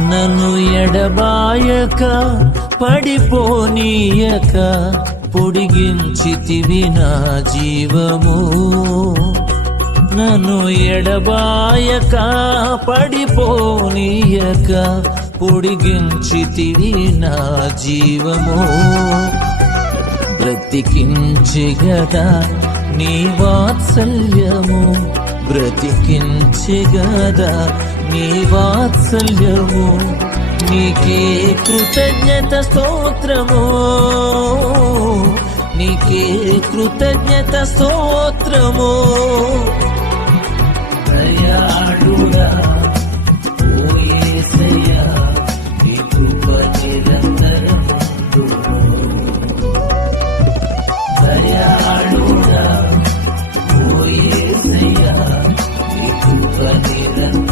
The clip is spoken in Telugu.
నన్ను ఎడబాయక పడిపోనీయక పొడిగించితివి నా జీవము. నన్ను ఎడబాయక పడిపోనీయక పొడిగించితివి నా జీవము. బ్రతికించగదా నీ వాత్సల్యము. బ్రతికించగదా నీ వాత్సల్యము నీకే కృతజ్ఞత స్తోత్రము. నీకే కృతజ్ఞత స్తోత్రము. దయాడుడా ఓ ఏసయ్యా నీ కృప నిరంతరం Guardiana.